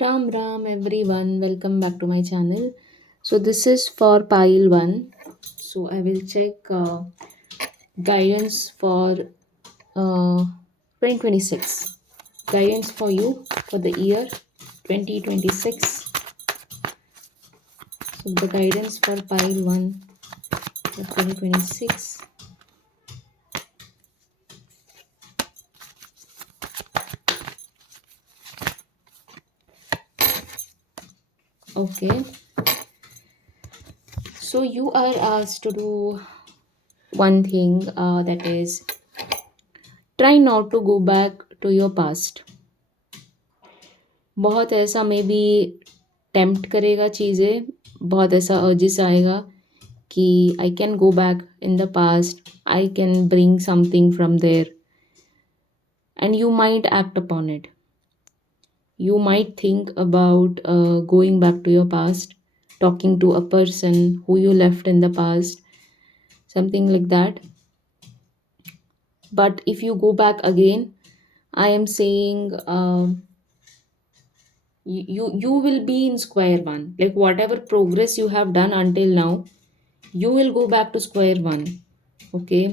Ram Ram everyone, welcome back to my channel. So this is for pile 1. So I will check guidance for 2026. Guidance for you for the year 2026. So the guidance for pile 1 for 2026. Okay. So you are asked to do one thing, that is try not to go back to your past. बहुत ऐसा may be tempt करेगा चीज़ें, बहुत ऐसा urges आएगा कि I can go back in the past, I can bring something from there and you might act upon it. You might think about going back to your past, talking to a person who you left in the past, something like that. But if you go back again, I am saying you will be in square one. Like whatever progress you have done until now, you will go back to square one. Okay.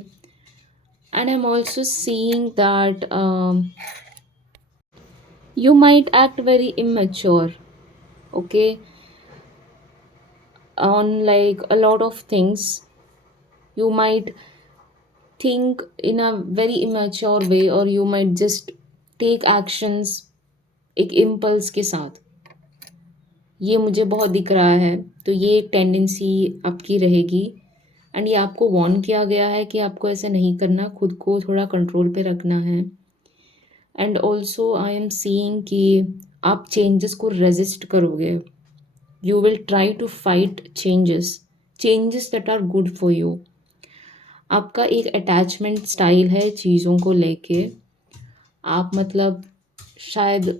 And I'm also seeing that you might act very immature. Okay. On like a lot of things, you might think in a very immature way, or you might just take actions एक impulse के साथ. ये मुझे बहुत दिख रहा है. तो ये एक टेंडेंसी आपकी रहेगी. एंड ये आपको वार्न किया गया है कि आपको ऐसे नहीं करना, खुद को थोड़ा कंट्रोल पे रखना है. And also I am seeing कि आप चेंजेस को रेजिस्ट करोगे. You will try to fight changes that are good for you. आपका एक अटैचमेंट स्टाइल है चीज़ों को लेके. आप मतलब शायद,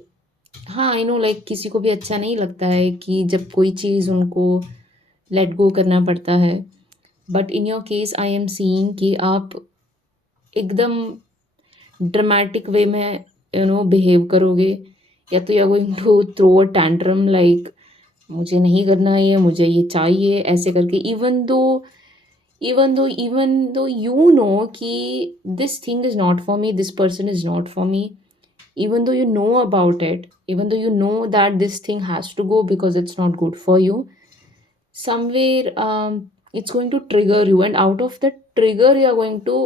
हाँ आई नो, लाइक किसी को भी अच्छा नहीं लगता है कि जब कोई चीज़ उनको लेट गो करना पड़ता है. But in your case I am seeing कि आप एकदम ड्रामेटिक वे में बिहेव करोगे, या तो you are going to throw a tantrum like मुझे नहीं करना है ये, मुझे ये चाहिए, ऐसे करके. इवन दो यू नो कि this thing is not for me, this person is not for me, even though you know about it, even though you know that this thing has to go because it's not good for you, somewhere it's going to trigger you, and out of the trigger you are going to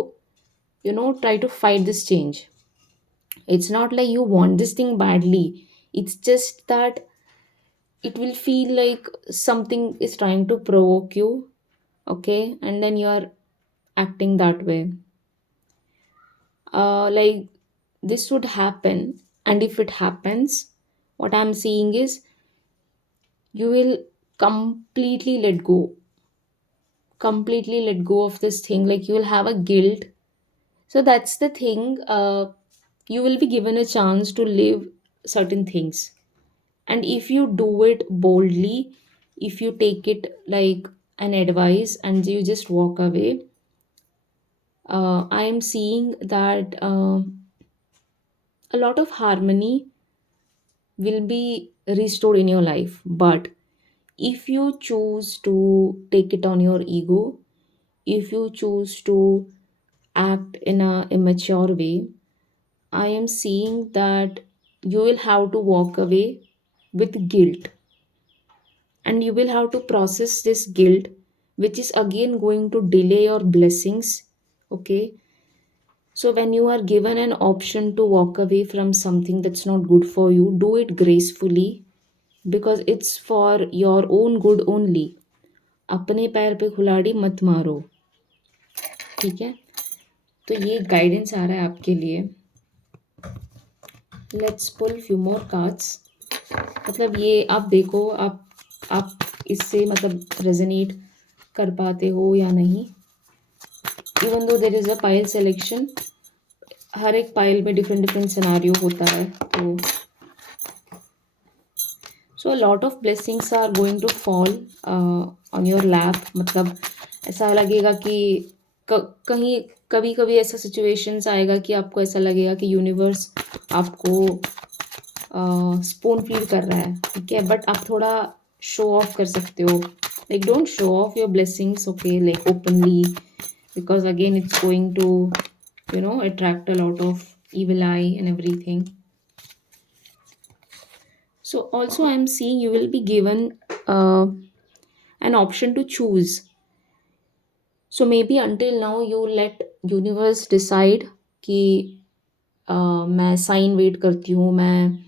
try to fight this change. It's not like you want this thing badly, it's just that it will feel like something is trying to provoke you. Okay, and then you are acting that way. Like this would happen, and if it happens, what I'm seeing is you will completely let go of this thing. Like you will have a guilt. So that's the thing. You will be given a chance to live certain things, and if you do it boldly, if you take it like an advice and you just walk away, I am seeing that a lot of harmony will be restored in your life. But if you choose to take it on your ego, if you choose to act in a immature way, I am seeing that you will have to walk away with guilt, and you will have to process this guilt, which is again going to delay your blessings. Okay. So when you are given an option to walk away from something that's not good for you, do it gracefully, because it's for your own good only. अपने पैर पे कुल्हाड़ी मत मारो. ठीक है. तो ये गाइडेंस आ रहा है आपके लिए. Let's pull few more cards. मतलब ये आप देखो, आप इससे मतलब रेजोनेट कर पाते हो या नहीं. Even though there is a pile selection, हर एक पाइल में डिफरेंट डिफरेंट सिनारियो होता है. तो so a lot of blessings are going to fall on your lap. मतलब ऐसा लगेगा कि कहीं कभी कभी ऐसा सिचुएशंस आएगा कि आपको ऐसा लगेगा कि यूनिवर्स आपको स्पून फीड कर रहा है, ठीक है, बट आप थोड़ा शो ऑफ कर सकते हो, like don't show off your blessings, okay, like openly, because again it's going to attract a lot of evil eye and everything. So also I'm seeing you will be given uh, an option to choose. So maybe until now you let universe decide कि मैं sign wait करती हूँ, मैं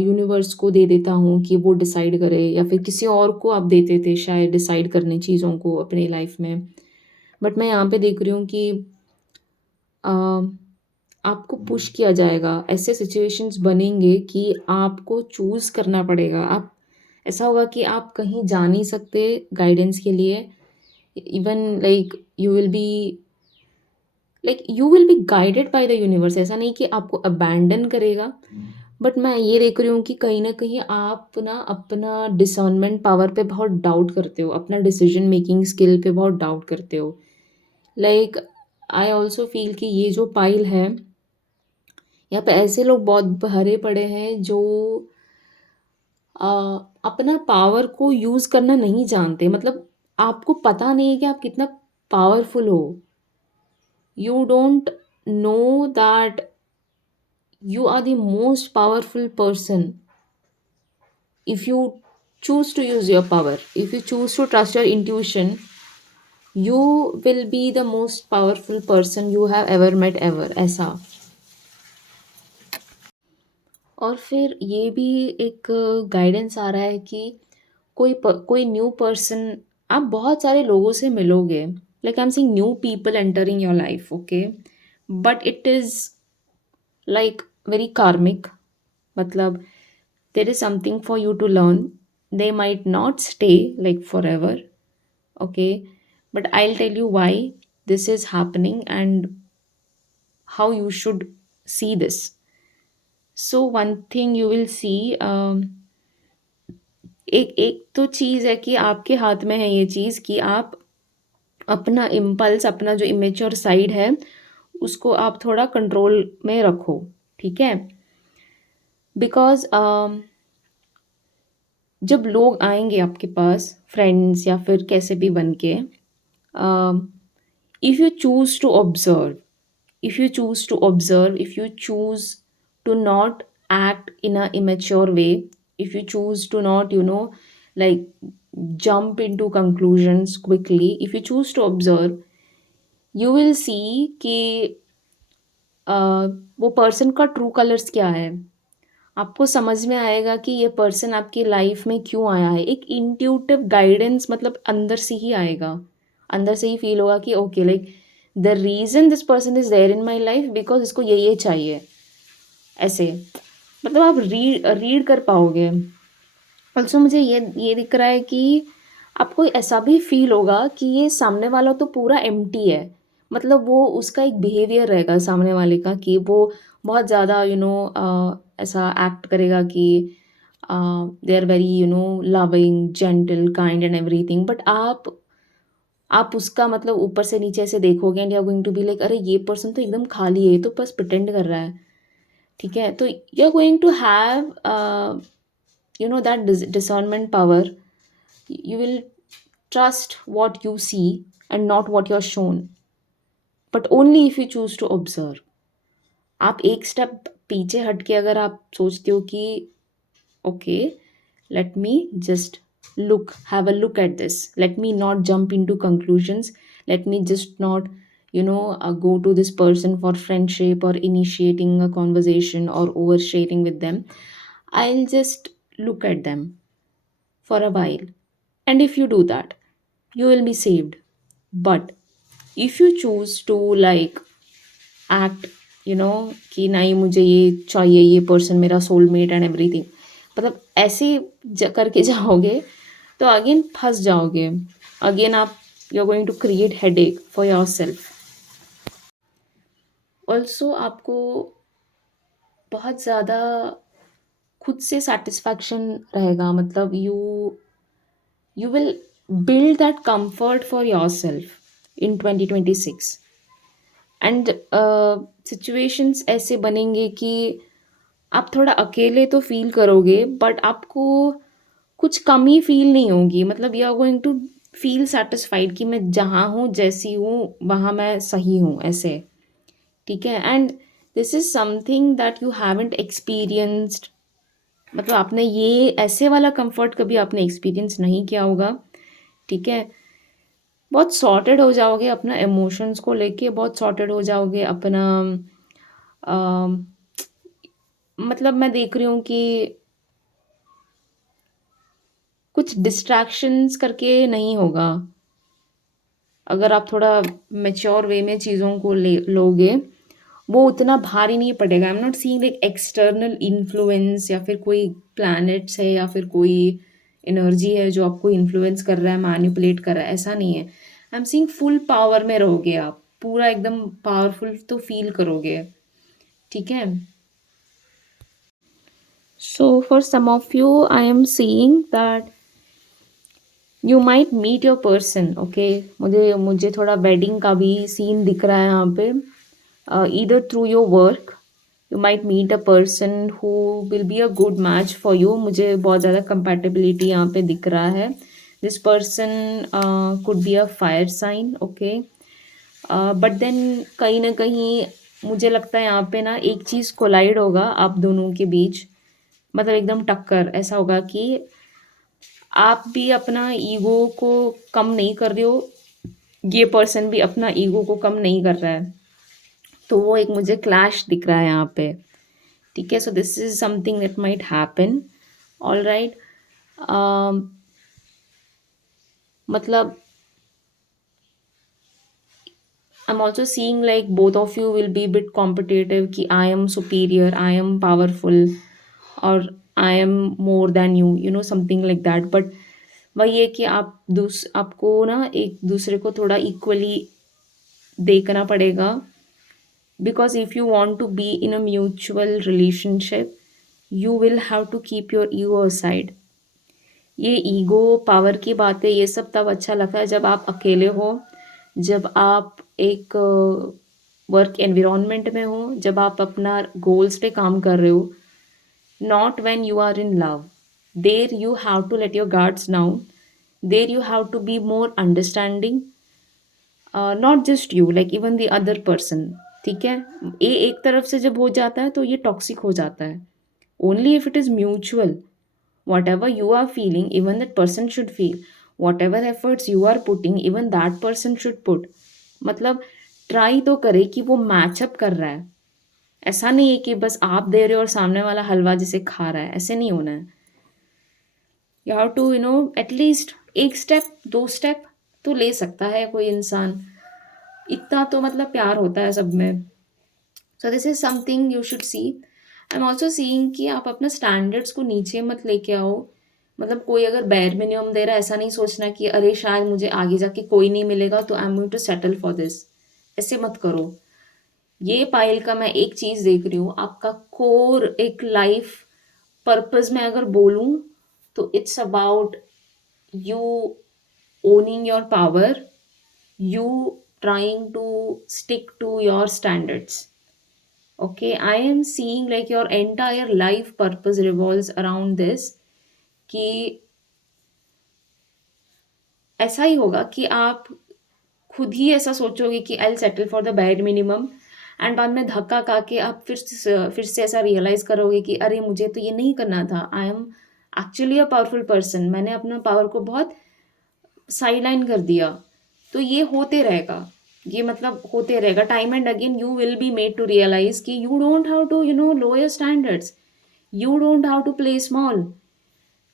universe को दे देता हूँ कि वो डिसाइड करे, या फिर किसी और को आप देते थे शायद डिसाइड करने चीज़ों को अपनी लाइफ में। बट मैं यहाँ पे देख रही हूँ कि अ, आपको पुश किया जाएगा, ऐसे सिचुएशंस बनेंगे कि आपको चूज़ करना पड़ेगा। आप ऐसा होगा कि आप कहीं जा नहीं सकते गाइडेंस के लिए, even you will be guided by the universe. ऐसा नहीं कि आपको अबैंडन करेगा, बट मैं ये देख रही हूँ कि कहीं न कहीं आप ना अपना डिसर्नमेंट पावर पे बहुत डाउट करते हो, अपना डिसीजन मेकिंग स्किल पे बहुत डाउट करते हो। लाइक आई ऑल्सो फ़ील कि ये जो पाइल है, यहाँ पे ऐसे लोग बहुत भरे पड़े हैं जो अ, अपना पावर को यूज़ करना नहीं जानते। मतलब आपको पता नहीं है कि आप कितना पावरफुल हो। You don't know that you are the most powerful person if you choose to use your power. If you choose to trust your intuition, you will be the most powerful person you have ever met ever, ऐसा। और फिर ये भी एक guidance आ रहा है कि कोई न्यू पर्सन, आप बहुत सारे लोगों से मिलोगे, like I am seeing new people entering your life, okay, but it is like very कार्मिक। मतलब there is something for you to learn. They might not stay like forever, okay, but I'll tell you why this is happening and how you should see this. So one thing you will see, एक एक तो चीज़ है कि आपके हाथ में है ये चीज़ कि आप अपना इम्पल्स, अपना जो इमेच्योर साइड है, उसको आप थोड़ा कंट्रोल में रखो, ठीक है, बिकॉज जब लोग आएंगे आपके पास, फ्रेंड्स या फिर कैसे भी बन के, if you choose to observe, if you choose to not act in a immature way, if you choose to not like jump into conclusions quickly, if you choose to observe, you will see कि वो person का true colours क्या है। आपको समझ में आएगा कि ये पर्सन आपकी लाइफ में क्यों आया है। एक इंट्यूटिव गाइडेंस मतलब अंदर से ही आएगा, अंदर से ही फील होगा कि okay, like the reason this person is there in my life because इसको ये चाहिए, ऐसे। मतलब आप रीड रीड कर पाओगे। ऑल्सो मुझे ये दिख रहा है कि आपको ऐसा भी फील होगा कि ये सामने वाला तो पूरा एम्प्टी है। मतलब वो उसका एक बिहेवियर रहेगा सामने वाले का कि वो बहुत ज़्यादा ऐसा एक्ट करेगा कि they are very loving, gentle, kind and everything, but आप उसका मतलब ऊपर से नीचे से देखोगे and you are going to be like, अरे ये पर्सन तो एकदम खाली है, ये तो बस प्रिटेंड कर रहा है, ठीक है। तो you are going to have that discernment power. You will trust what you see and not what you're shown, but only if you choose to observe. आप एक स्टेप पीछे हट के अगर आप सोचते हो कि okay, let me just have a look at this, let me not jump into conclusions, let me just not go to this person for friendship or initiating a conversation or oversharing with them. I'll just look at them for a while, and if you do that, you will be saved. But if you choose to like act, कि नहीं मुझे ये चाहिए, ये person मेरा soulmate and everything, मतलब ऐसे करके जाओगे तो अगेन फंस जाओगे। अगेन आप you are going to create headache for yourself. Also आपको बहुत ज़्यादा खुद से सेटिस्फैक्शन रहेगा। मतलब you will build that comfort for yourself in 2026, and situations ऐसे बनेंगे कि आप थोड़ा अकेले तो फ़ील करोगे बट आपको कुछ कमी फ़ील नहीं होगी, मतलब you are going to feel satisfied कि मैं जहाँ हूँ, जैसी हूँ, वहाँ मैं सही हूँ, ऐसे। ठीक है? And this is something that you haven't experienced, मतलब आपने ये ऐसे वाला कंफर्ट कभी आपने एक्सपीरियंस नहीं किया होगा। ठीक है? बहुत सॉर्टेड हो जाओगे अपना इमोशंस को लेके, बहुत सॉर्टेड हो जाओगे अपना अम, मतलब मैं देख रही हूँ कि कुछ डिस्ट्रैक्शंस करके नहीं होगा। अगर आप थोड़ा मैच्योर वे में चीज़ों को ले लोगे, वो उतना भारी नहीं पड़ेगा। आई am not seeing like external influence या फिर कोई प्लैनेट्स है या फिर कोई एनर्जी है जो आपको इन्फ्लुएंस कर रहा है, मैनिपुलेट कर रहा है, ऐसा नहीं है। I am seeing full power में रहोगे आप, पूरा एकदम पावरफुल तो फील करोगे। ठीक है? So for some of you I am seeing that you might meet your person. Okay, मुझे मुझे थोड़ा वेडिंग का भी सीन दिख रहा है यहाँ पे। Either through your work you might meet a person who will be a good match for you. मुझे बहुत ज़्यादा कंपैटिबिलिटी यहाँ पे दिख रहा है। This person could be a fire sign. Okay, but then कहीं ना कहीं मुझे लगता है यहाँ पे ना एक चीज़ कोलाइड होगा आप दोनों के बीच, मतलब एकदम टक्कर ऐसा होगा कि आप भी अपना ईगो को कम नहीं कर रहे हो, ये पर्सन भी अपना ईगो को कम नहीं कर रहा है। तो वो एक मुझे क्लैश दिख रहा है यहाँ पे। ठीक है? So this is something that might happen. All right. मतलब I am also seeing like both of you will be bit competitive कि I am superior, I am powerful, और I am more than you, you know something like that. But वही है कि आपको ना एक दूसरे को थोड़ा इक्वली देखना पड़ेगा, because if you want to be in a mutual relationship you will have to keep your ego aside। ये ईगो पावर की बातें ये सब तब अच्छा लगता है जब आप अकेले हो, जब आप एक वर्क एनवायरनमेंट में हो, जब आप अपना गोल्स पे काम कर रहे हो, not when you are in love. There you have to let your guards down, there you have to be more understanding, not just you like even the other person. ठीक है? ये एक तरफ से जब हो जाता है तो ये टॉक्सिक हो जाता है। Only if it is mutual, whatever you are feeling even that person should feel, whatever efforts you are putting even that person should put. मतलब ट्राई तो करे कि वो मैचअप कर रहा है। ऐसा नहीं है कि बस आप दे रहे हो और सामने वाला हलवा जिसे खा रहा है, ऐसे नहीं होना है। You have to you know at least एक स्टेप, दो स्टेप तो ले सकता है कोई इंसान। इतना तो मतलब प्यार होता है सब में। सो this is something you should see. I am also seeing कि आप अपना स्टैंडर्ड्स को नीचे मत लेके आओ। मतलब कोई अगर बैर मिनिमम दे रहा है, ऐसा नहीं सोचना कि अरे शायद मुझे आगे जाके कोई नहीं मिलेगा तो I am going to settle for this. ऐसे मत करो। ये पायल का मैं एक चीज़ देख रही हूँ, आपका कोर एक लाइफ पर्पस में अगर बोलूँ तो it's about you owning your power, you trying to stick to your standards। Okay, I am seeing like your entire life purpose revolves around this, कि ऐसा ही होगा कि आप खुद ही ऐसा सोचोगे कि I settle for the bad minimum, and बाद में धक्का खा के आप फिर से ऐसा रियलाइज करोगे कि अरे मुझे तो ये नहीं करना था। I am actually a powerful person, मैंने अपना पावर को बहुत साइडलाइन कर दिया। तो ये होते रहेगा, ये मतलब होते रहेगा। Time and again you will be made to realise कि you don't have to you know lower standards, you don't have to play small.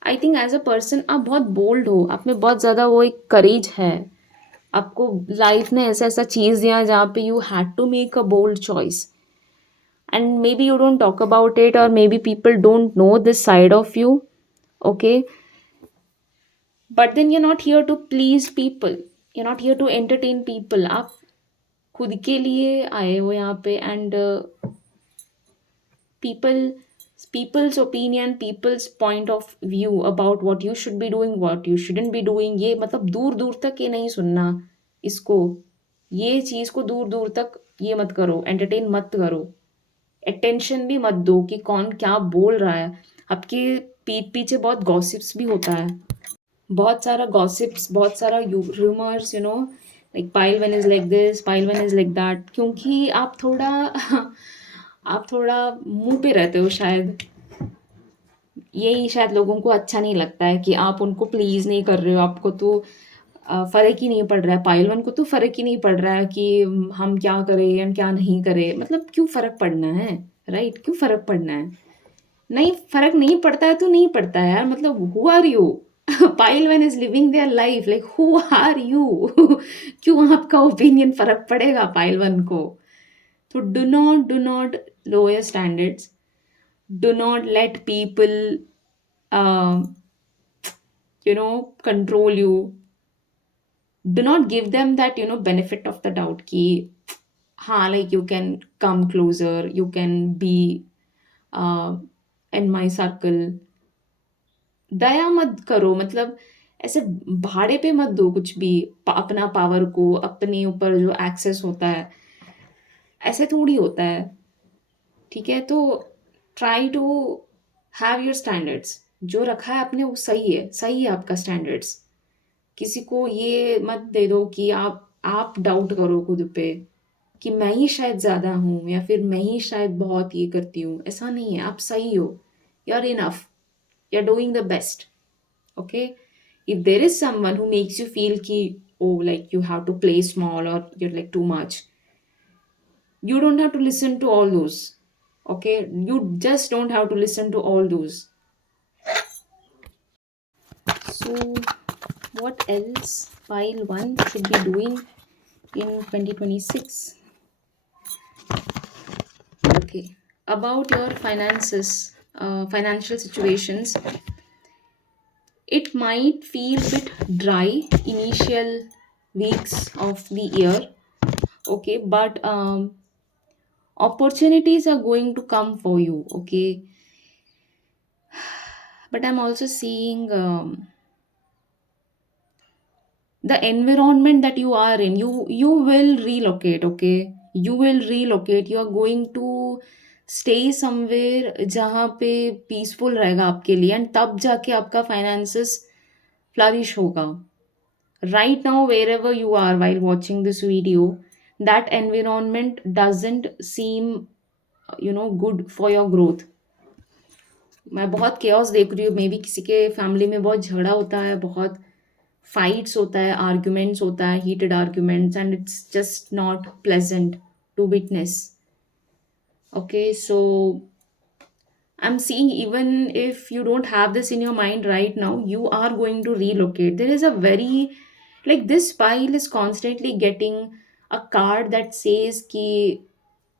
I think as a person आप बहुत बोल्ड हो, आप में बहुत ज़्यादा वो एक करेज है। आपको लाइफ ने ऐसा ऐसा चीज़ दिया जहाँ पे you had to make a bold choice, and may be you don't talk about it, और may be people don't know this side of you. Okay, but then you not here to please people, you not here to entertain people. आप खुद के लिए आए हो यहाँ पे, and people people's opinion, people's point of view about what you should be doing, what you shouldn't be doing, ये मतलब दूर दूर तक ये नहीं सुनना इसको। ये चीज़ को दूर दूर तक ये मत करो, एंटरटेन मत करो। अटेंशन भी मत दो कि कौन क्या बोल रहा है। आपके पीठ पीछे बहुत गॉसिप्स भी होता है, बहुत सारा गॉसिप्स, बहुत सारा rumours, like pile one is like this, pile one is like that, क्योंकि आप थोड़ा आप थोड़ा मुंह पे रहते हो शायद। यही शायद लोगों को अच्छा नहीं लगता है कि आप उनको प्लीज़ नहीं कर रहे हो। आपको तो फ़र्क ही नहीं पड़ रहा है, पाइलवन को तो फ़र्क ही नहीं पड़ रहा है कि हम क्या करें, हम क्या नहीं करें। मतलब क्यों फ़र्क पड़ना है, राइट? क्यों फ़र्क पड़ना है? नहीं, फ़र्क नहीं पड़ता है तो नहीं पड़ता है यार, मतलब हू आर यू? पाइलवन is living their life, like who are you? क्यों आपका ओपिनियन फ़र्क पड़ेगा पाइलवन को? तो do not lower your standards. Do not let people um, control you. Do not give them that benefit of the doubt ki ha, like you can come closer, you can be uh, in my circle. दया मत करो, मतलब ऐसे भाड़े पे मत दो कुछ भी। अपना पावर को अपने ऊपर जो एक्सेस होता है, ऐसे थोड़ी होता है। ठीक है, तो try to have your standards. जो रखा है आपने वो सही है, सही है आपका स्टैंडर्ड्स। किसी को ये मत दे दो कि आप डाउट करो खुद पे कि मैं ही शायद ज़्यादा हूँ या फिर मैं ही शायद बहुत ये करती हूँ। ऐसा नहीं है, आप सही हो, you are enough, you are doing the best. Okay, if there is someone who makes you feel कि oh like you have to play small और you're like too much, you don't have to listen to all those. Okay, you just don't have to listen to all those. So what else pile 1 should be doing in 2026? Okay, about your finances, financial situations, it might feel a bit dry initial weeks of the year. Okay, but opportunities are going to come for you. Okay, but I'm also seeing the environment that you are in. You will relocate. Okay, you will relocate. You are going to stay somewhere जहाँ पे peaceful रहेगा आपके लिए, and तब जाके आपका finances flourish होगा। Right now, wherever you are while watching this video, that environment doesn't seem good for your growth. मैं बहुत केओस देख रही हूँ, मे बी किसी के फैमिली में बहुत झगड़ा होता है, बहुत फाइट्स होता है, आर्ग्यूमेंट्स होता है, heated arguments, and it's just not pleasant to witness. Okay, so I'm seeing, even if you don't have this in your mind right now, you are going to relocate. There is a very, like, this pile is constantly getting a card that says कि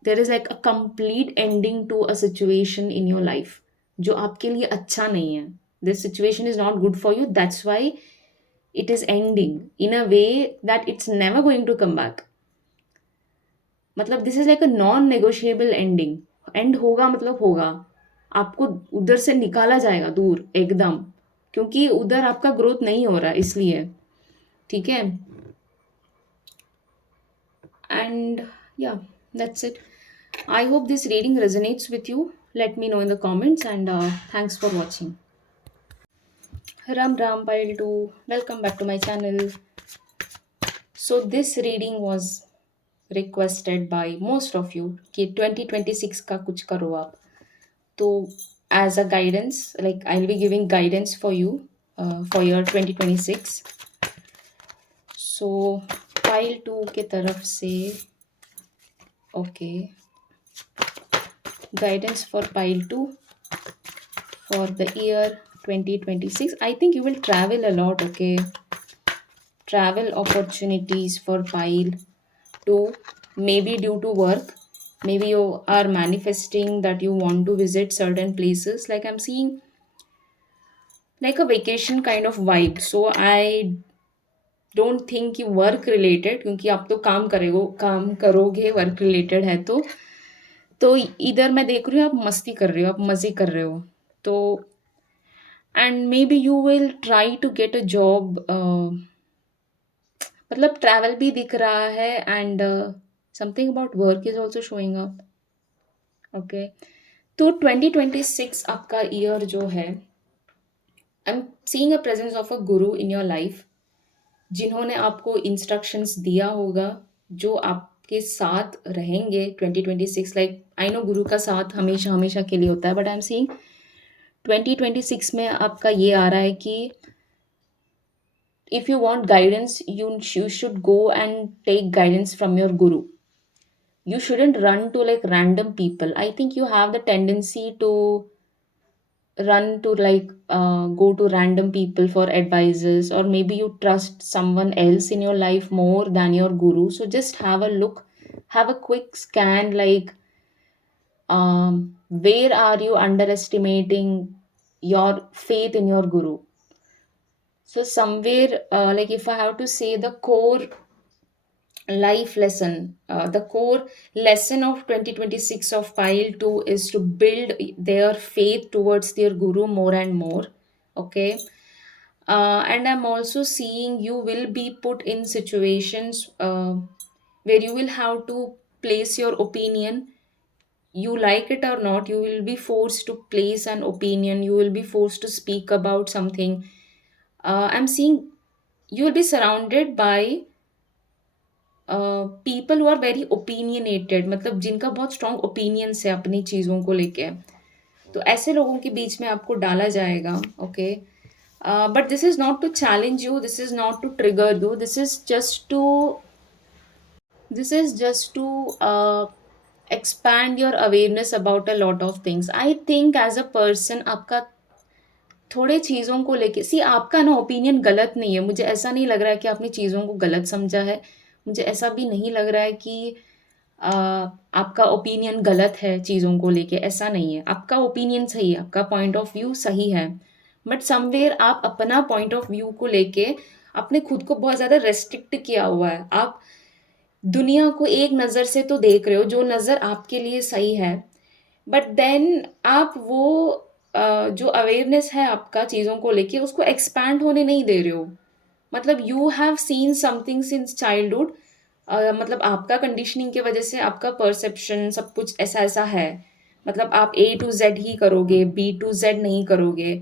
there is like a complete ending to a situation in your life जो आपके लिए अच्छा नहीं है. This situation is not good for you. That's why it is ending in a way that it's never going to come back. मतलब this is like a non negotiable ending. And होगा मतलब होगा, आपको उधर से निकाला जाएगा दूर एकदम, क्योंकि उधर आपका ग्रोथ नहीं हो रहा है इसलिए। ठीक है, एंड या that's it. I hope this reading resonates with you. Let me know in the comments, and thanks for watching. Ram Ram pile two, welcome back to my channel. So this reading was requested by most of you कि 2026 का कुछ करो आप। तो as a guidance, like I'll be giving guidance for you for year 2026. So pile 2 के तरफ से okay, guidance for pile 2 for the year 2026. I think you will travel a lot. Okay, travel opportunities for pile 2, maybe due to work, maybe you are manifesting that you want to visit certain places. Like I'm seeing like a vacation kind of vibe. So I don't think कि work related, क्योंकि आप तो काम करोगे work related है तो इधर मैं देख रही हूँ आप मस्ती कर रहे हो, आप मज़े कर रहे हो। तो and may be you will try to get a job, मतलब ट्रैवल भी दिख रहा है, and something about work is also showing up. Okay. तो 2026 आपका ईयर जो है, I am seeing a presence of a guru in your life, जिन्होंने आपको इंस्ट्रक्शंस दिया होगा, जो आपके साथ रहेंगे 2026। लाइक आई नो गुरु का साथ हमेशा हमेशा के लिए होता है, बट आई एम सीइंग 2026 में आपका ये आ रहा है कि if you want guidance, you should go and take guidance from your guru. You shouldn't run to like random people. I think you have the tendency to run to like go to random people for advices, or maybe you trust someone else in your life more than your guru. So just have a look, have a quick scan, like where are you underestimating your faith in your guru. So somewhere, like if I have to say the core life lesson, the core lesson of 2026 of pile 2 is to build their faith towards their guru more and more. Okay. And I'm also seeing you will be put in situations where you will have to place your opinion. You like it or not, you will be forced to place an opinion, you will be forced to speak about something. I'm seeing you will be surrounded by people who are very opinionated, मतलब जिनका बहुत strong opinions है अपनी चीज़ों को लेके। तो ऐसे लोगों के बीच में आपको डाला जाएगा। Okay. But this is not to challenge you, this is not to trigger you, this is just to expand your awareness about a lot of things. I think as a person आपका थोड़े चीज़ों को लेके सी आपका ना opinion गलत नहीं है। मुझे ऐसा नहीं लग रहा है कि आपने चीज़ों को गलत समझा है। मुझे ऐसा भी नहीं लग रहा है कि आपका ओपिनियन गलत है चीज़ों को लेके, ऐसा नहीं है। आपका ओपिनियन सही है, आपका पॉइंट ऑफ व्यू सही है। बट समवेयर आप अपना पॉइंट ऑफ व्यू को लेके आपने खुद को बहुत ज़्यादा रेस्ट्रिक्ट किया हुआ है। आप दुनिया को एक नज़र से तो देख रहे हो, जो नज़र आपके लिए सही है, बट देन आप वो जो अवेयरनेस है आपका चीज़ों को लेके उसको एक्सपैंड होने नहीं दे रहे हो। मतलब you have seen something since childhood, मतलब आपका कंडीशनिंग की वजह से आपका परसेप्शन सब कुछ ऐसा ऐसा है। मतलब आप ए टू जेड ही करोगे, बी टू जेड नहीं करोगे।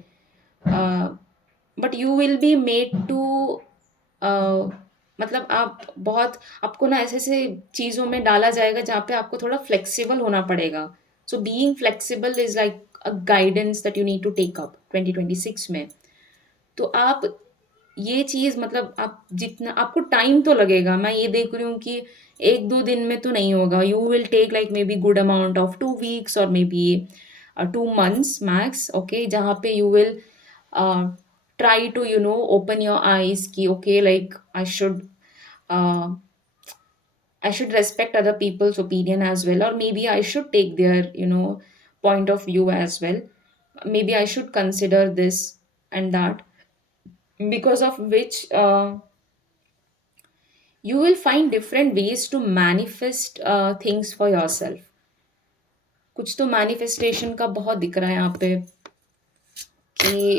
But you will be made to, मतलब आप बहुत आपको ना ऐसे ऐसे चीज़ों में डाला जाएगा जहाँ पे आपको थोड़ा फ्लेक्सिबल होना पड़ेगा। So being flexible is like a guidance that you need to take up 2026 में। तो आप ये चीज़, मतलब आप जितना आपको टाइम तो लगेगा, मैं ये देख रही हूँ कि 1-2 दिन में तो नहीं होगा। You will take like may be good amount of 2 weeks और may be 2 months max. Okay, जहाँ पे you will try to open your eyes कि okay, like I should respect other people's opinion as well, or maybe I should take their point of view as well. Maybe I should consider this and that, because of which you will find different ways to manifest things for yourself. कुछ तो manifestation का बहुत दिख रहा है यहाँ पे कि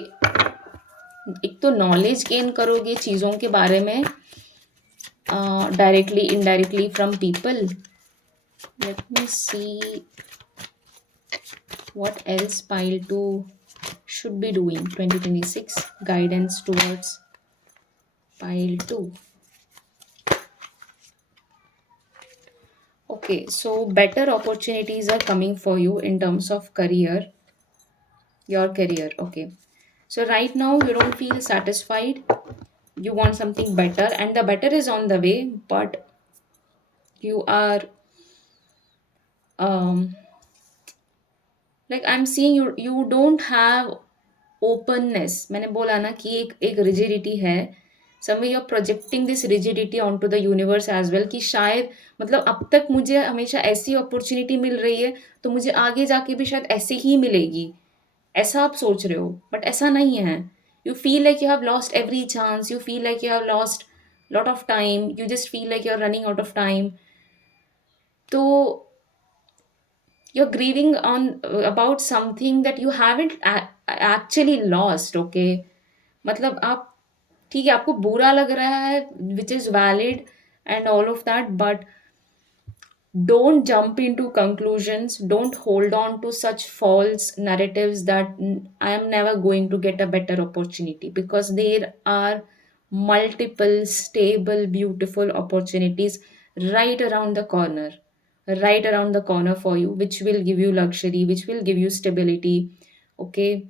एक तो नॉलेज गेन करोगे चीज़ों के बारे में, directly indirectly from people. Let me see what else pile 2 should be doing 2026 guidance towards pile 2. Okay, so better opportunities are coming for you in terms of career, your career. Okay, so right now you don't feel satisfied, you want something better, and the better is on the way, but you are um like I'm seeing you don't have openness। मैंने बोला ना कि एक एक rigidity है। समय you are projecting this rigidity on to the universe as well, कि शायद मतलब अब तक मुझे हमेशा ऐसी अपॉर्चुनिटी मिल रही है तो मुझे आगे जाके भी शायद ऐसे ही मिलेगी, ऐसा आप सोच रहे हो, बट ऐसा नहीं है। You feel like you have lost every chance, you feel like you have lost lot of time, you just feel like you are running out of time. तो you're grieving on about something that you haven't actually lost। okay, मतलब आप ठीक है, आपको बुरा लग रहा है, which is valid and all of that, but Don't jump into conclusions. Don't hold on to such false narratives that I am never going to get a better opportunity, because there are multiple stable, beautiful opportunities right around the corner, right around the corner for you, which will give you luxury, which will give you stability. Okay.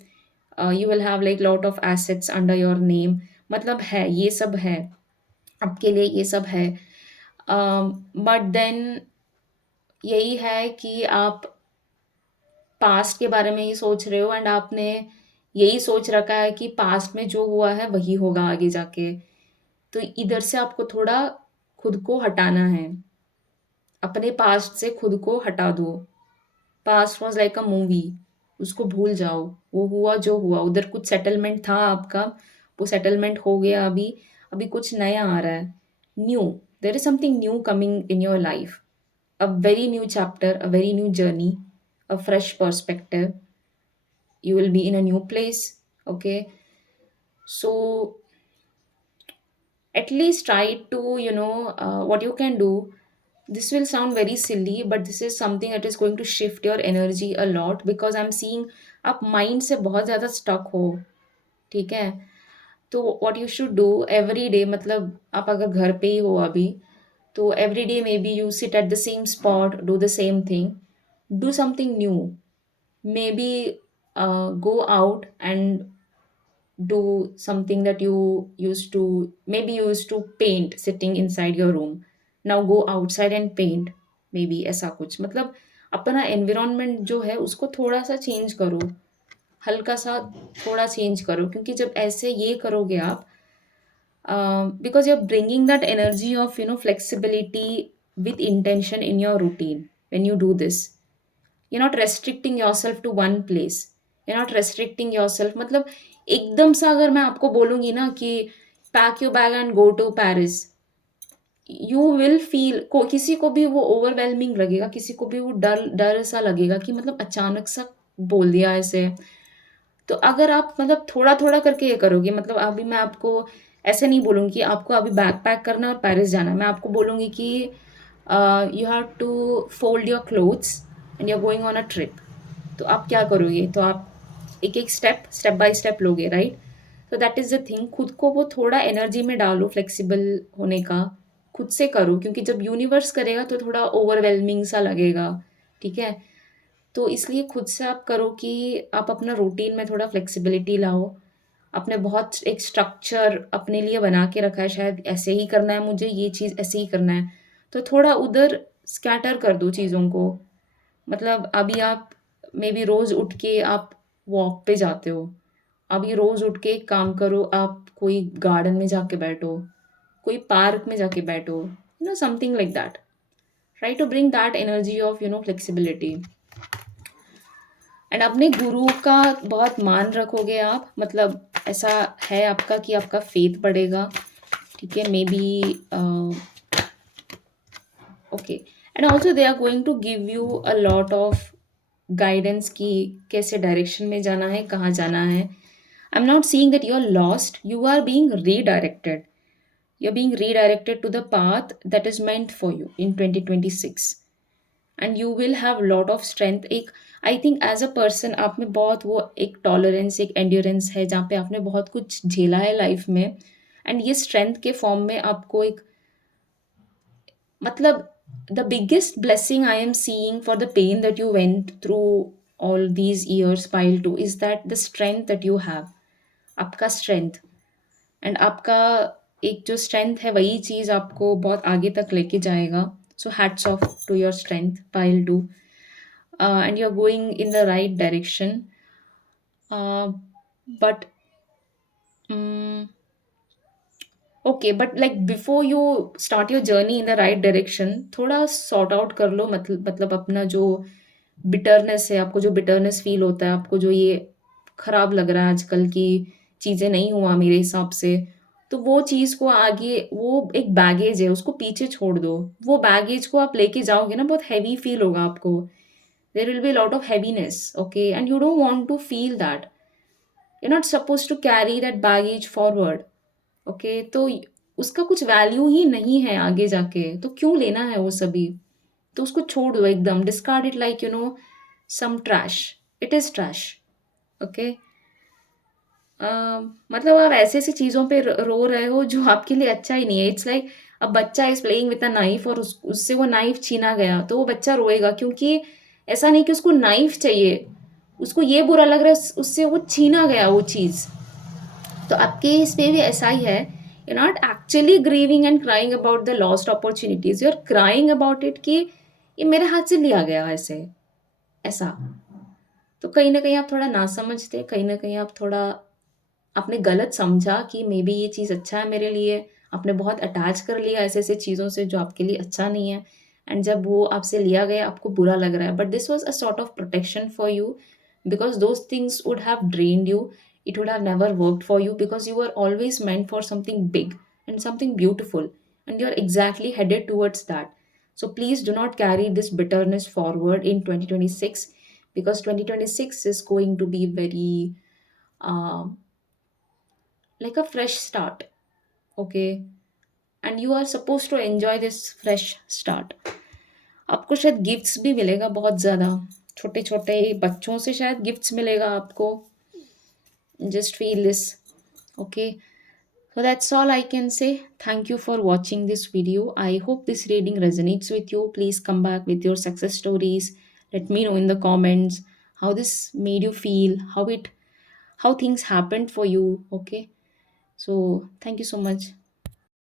You will have like lot of assets under your name. मतलब है, ये सब है आपके लिए, ये सब है. बट देन यही है कि आप पास्ट के बारे में ही सोच रहे हो, एंड आपने यही सोच रखा है कि पास्ट में जो हुआ है वही होगा आगे जाके. तो इधर से आपको थोड़ा खुद को हटाना है. अपने पास्ट से खुद को हटा दो. Past was like a movie. उसको भूल जाओ. वो हुआ जो हुआ, उधर कुछ सेटलमेंट था आपका, वो सेटलमेंट हो गया. अभी अभी कुछ नया आ रहा है. New. There is something new coming in your life. A very new chapter, a very new journey, a fresh perspective. You will be in a new place. Okay. So at least try to, what you can do. This will sound very silly, but this is something that is going to shift your energy a lot, because I'm seeing आप mind से बहुत ज़्यादा stuck हो. ठीक है. तो what you should do every day, मतलब आप अगर घर पे ही हो अभी, तो every day may be you sit at the same spot, do the same thing, do something new. Maybe go out and do something that you used to, maybe you used to paint sitting inside your room. Now go outside and paint. Maybe ऐसा कुछ, मतलब अपना environment जो है उसको थोड़ा सा change करो. हल्का सा थोड़ा चेंज करो, क्योंकि जब ऐसे ये करोगे आप, because you're bringing that energy of flexibility with intention in your routine. When you do this, you're not restricting yourself to one place. You're not restricting yourself, मतलब एकदम से अगर मैं आपको बोलूँगी ना कि pack your bag and go to Paris, you will feel, को किसी को भी वो ओवरवेलमिंग लगेगा, किसी को भी वो डर डर सा लगेगा कि मतलब अचानक सा बोल दिया ऐसे. तो अगर आप मतलब थोड़ा-थोड़ा करके ये करोगे, मतलब अभी मैं आपको ऐसे नहीं बोलूँगी कि आपको अभी बैग पैक करना है और पेरिस जाना है. मैं आपको बोलूँगी कि you have to fold your clothes and you are going on a trip. तो आप क्या करोगे? तो आप एक-एक स्टेप बाय स्टेप लोगे, राइट? तो दैट इज़ द थिंग. खुद को वो थोड़ा एनर्जी में डालो फ्लेक्सिबल होने का. खुद से करो, क्योंकि जब यूनिवर्स करेगा तो थोड़ा ओवरवेलमिंग सा लगेगा. ठीक है? तो इसलिए खुद से आप करो कि आप अपना रूटीन में थोड़ा फ्लेक्सिबिलिटी लाओ. आपने बहुत एक स्ट्रक्चर अपने लिए बना के रखा है, शायद ऐसे ही करना है मुझे, ये चीज़ ऐसे ही करना है. तो थोड़ा उधर स्कैटर कर दो चीज़ों को. मतलब अभी आप मे बी रोज़ उठ के आप वॉक पे जाते हो. अभी रोज़ उठ के एक काम करो, आप कोई गार्डन में जाके बैठो, कोई पार्क में जाके बैठो, something like that. Try to bring that energy of flexibility. And अपने गुरु का बहुत मान रखोगे आप, मतलब ऐसा है आपका कि आपका फेथ बढ़ेगा. ठीक है. May be okay. And also they are going to give you a lot of guidance कि कैसे डायरेक्शन में जाना है, कहाँ जाना है. I am not seeing that you are lost, you are being redirected. You are being redirected to the path that is meant for you in 2026. And you will have lot of strength. एक I think as a person आप में बहुत वो एक tolerance, एक endurance है, जहाँ पे आपने बहुत कुछ झेला है लाइफ में. एंड ये स्ट्रेंथ के फॉर्म में आपको एक, मतलब the biggest blessing I am seeing for the pain that you went through all these years pile to is that the strength that you have. आपका strength. एंड आपका एक जो स्ट्रेंथ है वही चीज़ आपको बहुत आगे तक लेके जाएगा. So hats off to your strength pile two. And you're going in the right direction. But okay, but like before you start your journey in the right direction, थोड़ा सॉर्ट आउट कर लो. मतलब अपना जो बिटरनेस है, आपको जो bitterness feel होता है, आपको जो ये खराब लग रहा है आजकल की चीज़ें नहीं हुआ मेरे हिसाब से, तो वो चीज़ को आगे, वो एक बैगेज है, उसको पीछे छोड़ दो. वो बैगेज को आप लेके जाओगे ना, बहुत हैवी फील होगा आपको. There will be lot of heaviness. Okay. And you don't want to feel that. You not suppose to carry that baggage forward. Okay. तो उसका कुछ वैल्यू ही नहीं है आगे जाके, तो क्यों लेना है वो सभी. तो उसको छोड़ दो एकदम, discard it like some trash, it is trash. Okay. मतलब आप ऐसे ऐसी चीज़ों पे रो रहे हो जो आपके लिए अच्छा ही नहीं है। इट्स लाइक अ बच्चा is playing with a knife और उससे वो नाइफ छीना गया तो वो बच्चा रोएगा, क्योंकि ऐसा नहीं कि उसको नाइफ चाहिए, उसको ये बुरा लग रहा है उससे वो छीना गया वो चीज़। तो आपके इस पे भी ऐसा ही है, you not actually grieving and crying about the lost opportunities, you are crying about it कि ये मेरे हाथ से लिया गया ऐसे, ऐसा। तो कहीं ना कहीं आप थोड़ा ना समझते, कहीं ना कहीं आप थोड़ा आपने गलत समझा कि मे बी ये चीज़ अच्छा है मेरे लिए, आपने बहुत अटैच कर लिया ऐसे ऐसे चीज़ों से जो आपके लिए अच्छा नहीं है, एंड जब वो आपसे लिया गया आपको बुरा लग रहा है, but this was a sort of protection for you, because those things would have drained you, it would have never worked for you, because you were always meant for something big and something beautiful, and you're exactly headed towards that. So please do not carry this bitterness forward in 2026, because 2026 is going to be very uh, like a fresh start. Okay, and you are supposed to enjoy this fresh start. आपको शायद gifts भी मिलेगा बहुत ज़्यादा, छोटे छोटे बच्चों से शायद गिफ्ट्स मिलेगा आपको, just feel this. Okay, so that's all I can say. Thank you for watching this video. I hope this reading resonates with you. Please come back with your success stories. Let me know in the comments how this made you feel, how things happened for you. Okay, so thank you so much.